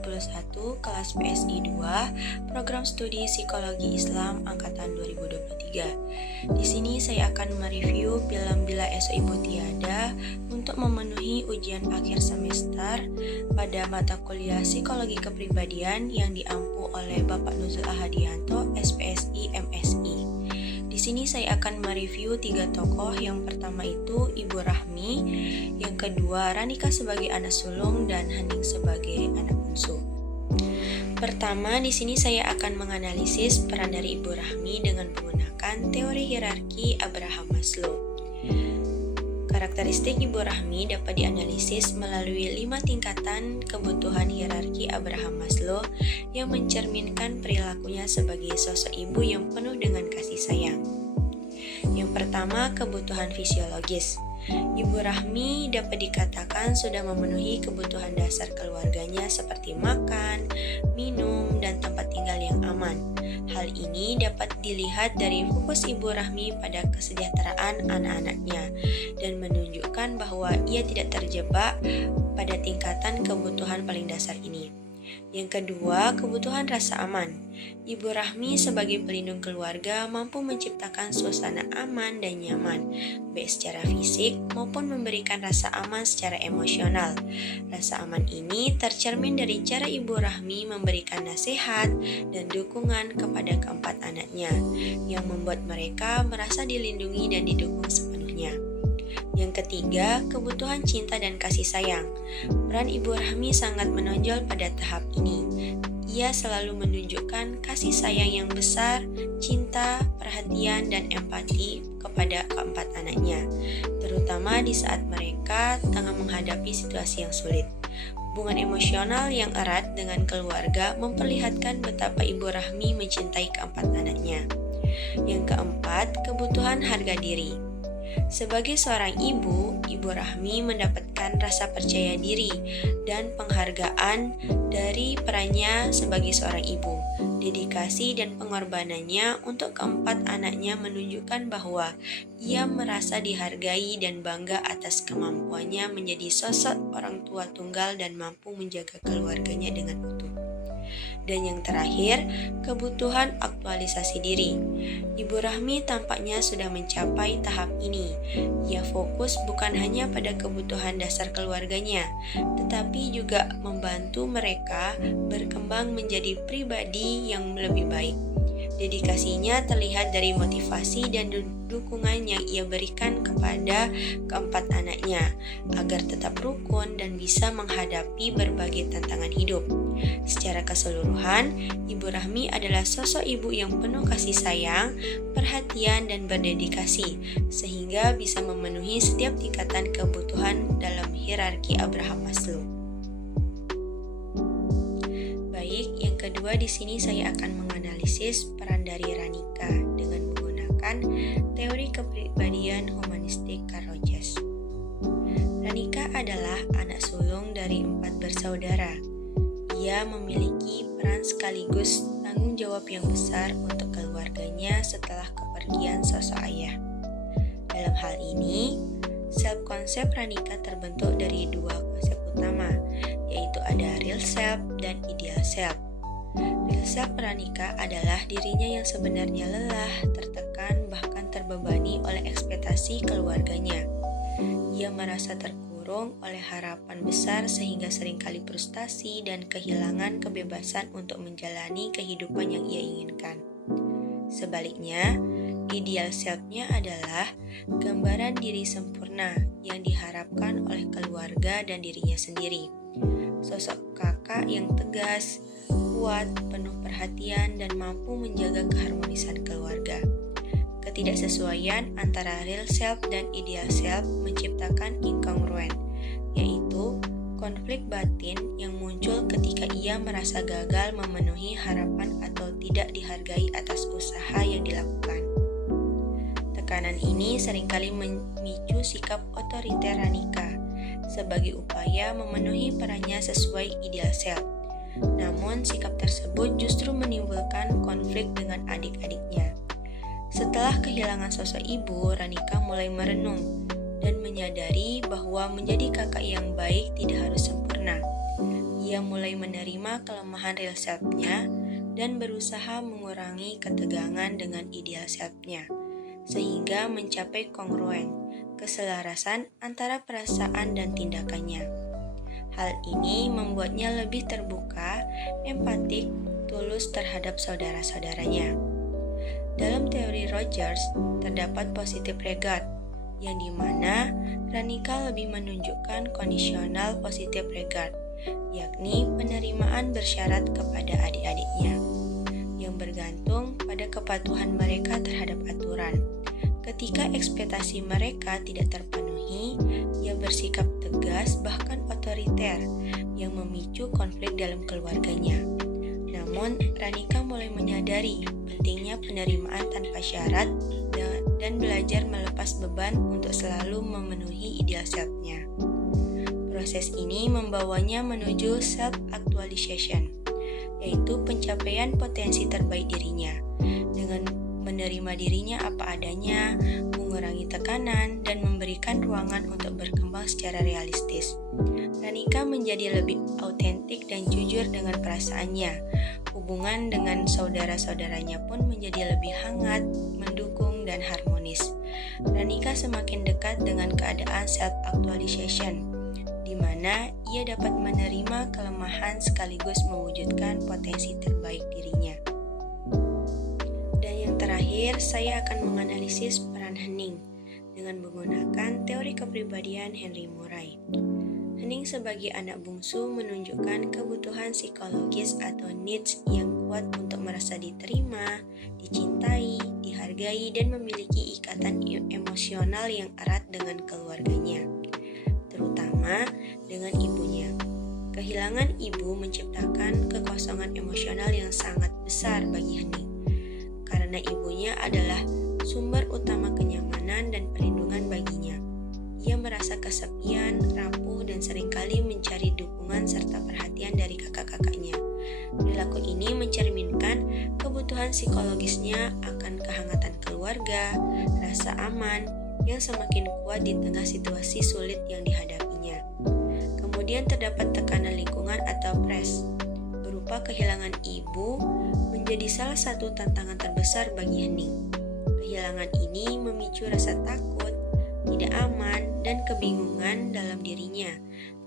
61 kelas PSI 2, Program Studi Psikologi Islam angkatan 2023. Di sini saya akan mereview film Bila Esok Ibu Tiada untuk memenuhi ujian akhir semester pada mata kuliah Psikologi Kepribadian yang diampu oleh Bapak Nuzul Ahadianto, SPSI MSI. Di sini saya akan mereview 3 tokoh. Yang pertama itu Ibu Rahmi, yang kedua Ranika sebagai anak sulung dan Haning sebagai anak bungsu. Pertama, di sini saya akan menganalisis peran dari Ibu Rahmi dengan menggunakan teori hierarki Abraham Maslow. Karakteristik Ibu Rahmi dapat dianalisis melalui 5 tingkatan kebutuhan hierarki Abraham Maslow yang mencerminkan perilakunya sebagai sosok ibu yang penuh dengan kasih sayang. Yang pertama, kebutuhan fisiologis. Ibu Rahmi dapat dikatakan sudah memenuhi kebutuhan dasar keluarganya seperti makan, minum, dan tempat tinggal yang aman. Hal ini dapat dilihat dari fokus Ibu Rahmi pada kesejahteraan anak-anaknya dan menunjukkan bahwa ia tidak terjebak pada tingkatan kebutuhan paling dasar ini. Yang kedua, kebutuhan rasa aman. Ibu Rahmi sebagai pelindung keluarga mampu menciptakan suasana aman dan nyaman, baik secara fisik maupun memberikan rasa aman secara emosional. Rasa aman ini tercermin dari cara Ibu Rahmi memberikan nasihat dan dukungan kepada keempat anaknya, yang membuat mereka merasa dilindungi dan didukung sepenuhnya. Yang ketiga, kebutuhan cinta dan kasih sayang. Peran Ibu Rahmi sangat menonjol pada tahap ini. Ia selalu menunjukkan kasih sayang yang besar, cinta, perhatian, dan empati kepada keempat anaknya, terutama di saat mereka tengah menghadapi situasi yang sulit. Hubungan emosional yang erat dengan keluarga memperlihatkan betapa Ibu Rahmi mencintai keempat anaknya. Yang keempat, kebutuhan harga diri. Sebagai seorang ibu, Ibu Rahmi mendapatkan rasa percaya diri dan penghargaan dari perannya sebagai seorang ibu. Dedikasi dan pengorbanannya untuk keempat anaknya menunjukkan bahwa ia merasa dihargai dan bangga atas kemampuannya menjadi sosok orang tua tunggal dan mampu menjaga keluarganya dengan utuh. Dan yang terakhir, kebutuhan aktualisasi diri. Ibu Rahmi tampaknya sudah mencapai tahap ini. Ia fokus bukan hanya pada kebutuhan dasar keluarganya, tetapi juga membantu mereka berkembang menjadi pribadi yang lebih baik. Dedikasinya terlihat dari motivasi dan dukungan yang ia berikan kepada keempat anaknya agar tetap rukun dan bisa menghadapi berbagai tantangan hidup. Secara keseluruhan, Ibu Rahmi adalah sosok ibu yang penuh kasih sayang, perhatian, dan berdedikasi, sehingga bisa memenuhi setiap tingkatan kebutuhan dalam hierarki Abraham Maslow. Baik, yang kedua di sini saya akan menganalisis peran dari Ranika dengan menggunakan teori kepribadian humanistik Carl Rogers. Ranika adalah anak sulung dari 4 bersaudara. Ia memiliki peran sekaligus tanggung jawab yang besar untuk keluarganya setelah kepergian sosok ayah. Dalam hal ini, self-konsep Ranika terbentuk dari 2 konsep utama, yaitu ada real self dan ideal self. Real self Ranika adalah dirinya yang sebenarnya lelah, tertekan, bahkan terbebani oleh ekspektasi keluarganya. Ia merasa terkurung oleh harapan besar sehingga seringkali frustasi dan kehilangan kebebasan untuk menjalani kehidupan yang ia inginkan. Sebaliknya, ideal self-nya adalah gambaran diri sempurna yang diharapkan oleh keluarga dan dirinya sendiri. Sosok kakak yang tegas, kuat, penuh perhatian, dan mampu menjaga keharmonisan keluarga. Ketidaksesuaian antara real self dan ideal self menciptakan incongruent, yaitu konflik batin yang muncul ketika ia merasa gagal memenuhi harapan atau tidak dihargai atas usaha yang dilakukan. Tekanan ini seringkali memicu sikap otoriter Ranika sebagai upaya memenuhi perannya sesuai ideal self. Namun, sikap tersebut justru menimbulkan konflik dengan adik-adiknya. Setelah kehilangan sosok ibu, Ranika mulai merenung dan menyadari bahwa menjadi kakak yang baik tidak harus sempurna. Ia Ia mulai menerima kelemahan real self-nya dan berusaha mengurangi ketegangan dengan ideal self-nya, sehingga mencapai kongruen, keselarasan antara perasaan dan tindakannya. Hal ini membuatnya lebih terbuka, empatik, tulus terhadap saudara-saudaranya. Dalam teori Rogers, terdapat positive regard, yang dimana Ranika lebih menunjukkan conditional positive regard, yakni penerimaan bersyarat kepada adik-adiknya, yang bergantung pada kepatuhan mereka terhadap aturan. Ketika ekspektasi mereka tidak terpenuhi, ia bersikap tegas bahkan otoriter, yang memicu konflik dalam keluarganya. Namun, Ranika mulai menyadari pentingnya penerimaan tanpa syarat dan belajar melepas beban untuk selalu memenuhi ideal self-nya. Proses ini membawanya menuju self-actualization, yaitu pencapaian potensi terbaik dirinya, dengan menerima dirinya apa adanya, mengurangi tekanan, dan memberikan ruangan untuk berkembang secara realistis. Ranika menjadi lebih autentik dan jujur dengan perasaannya. Hubungan dengan saudara-saudaranya pun menjadi lebih hangat, mendukung, dan harmonis. Ranika semakin dekat dengan keadaan self-actualization, di mana ia dapat menerima kelemahan sekaligus mewujudkan potensi terbaik dirinya. Dan yang terakhir, saya akan menganalisis peran Henning dengan menggunakan teori kepribadian Henry Murray. Henning sebagai anak bungsu menunjukkan kebutuhan psikologis atau needs yang kuat untuk merasa diterima, dicintai, dihargai, dan memiliki ikatan emosional yang erat dengan keluarganya, terutama dengan ibunya. Kehilangan ibu menciptakan kekosongan emosional yang sangat besar bagi Henning, karena ibunya adalah sumber utama kenyamanan dan perlindungan baginya. Ia merasa kesepian, rapuh, dan seringkali mencari dukungan serta perhatian dari kakak-kakaknya. Perilaku ini mencerminkan kebutuhan psikologisnya akan kehangatan keluarga, rasa aman, yang semakin kuat di tengah situasi sulit yang dihadapinya. Kemudian terdapat tekanan lingkungan atau press, berupa kehilangan ibu menjadi salah satu tantangan terbesar bagi Henning. Kehilangan ini memicu rasa takut, tidak aman, dan kebingungan dalam dirinya,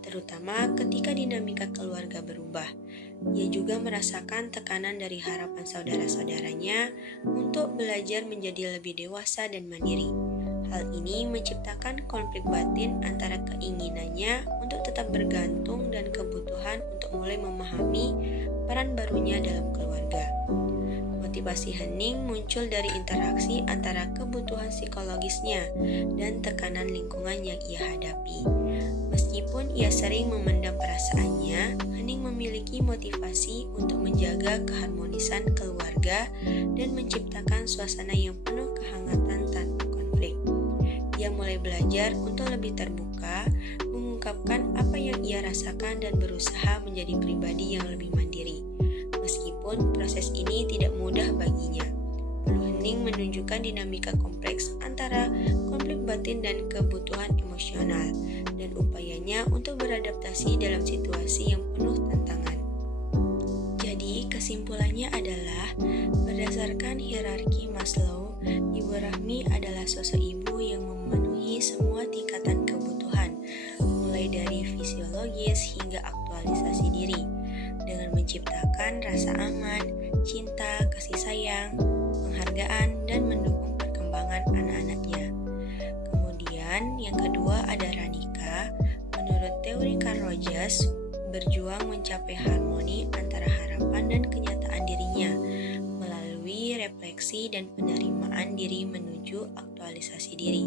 terutama ketika dinamika keluarga berubah. Ia juga merasakan tekanan dari harapan saudara-saudaranya untuk belajar menjadi lebih dewasa dan mandiri. Hal ini menciptakan konflik batin antara keinginannya untuk tetap bergantung dan kebutuhan untuk mulai memahami peran barunya dalam keluarga. Motivasi Henning muncul dari interaksi antara kebutuhan psikologisnya dan tekanan lingkungan yang ia hadapi. Meskipun ia sering memendam perasaannya, Henning memiliki motivasi untuk menjaga keharmonisan keluarga dan menciptakan suasana yang penuh kehangatan tanpa konflik. Ia mulai belajar untuk lebih terbuka, mengungkapkan apa yang ia rasakan dan berusaha menjadi pribadi yang lebih mandiri. Meskipun proses ini tidak mudah baginya, Henning menunjukkan dinamika kompleks antara konflik batin dan kebutuhan emosional, dan upayanya untuk beradaptasi dalam situasi yang penuh tantangan. Jadi, kesimpulannya adalah, berdasarkan hierarki Maslow, Ibu Rahmi adalah sosok ibu yang memenuhi semua tingkatan kebutuhan, mulai dari fisiologis hingga aktualisasi diri, dengan menciptakan rasa aman, cinta, kasih sayang, penghargaan, dan mendukung perkembangan anak-anaknya. Kemudian yang kedua ada Ranika. Menurut teori Carl Rogers, berjuang mencapai harmoni antara harapan dan kenyataan dirinya melalui refleksi dan penerimaan diri menuju aktualisasi diri.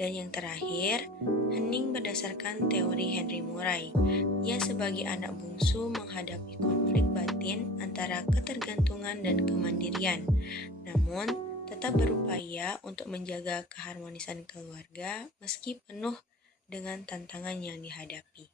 Dan yang terakhir, Henning berdasarkan teori Henry Murray. Ia sebagai anak bungsu menghadapi konflik batin antara ketergantungan dan kemandirian, namun tetap berupaya untuk menjaga keharmonisan keluarga meski penuh dengan tantangan yang dihadapi.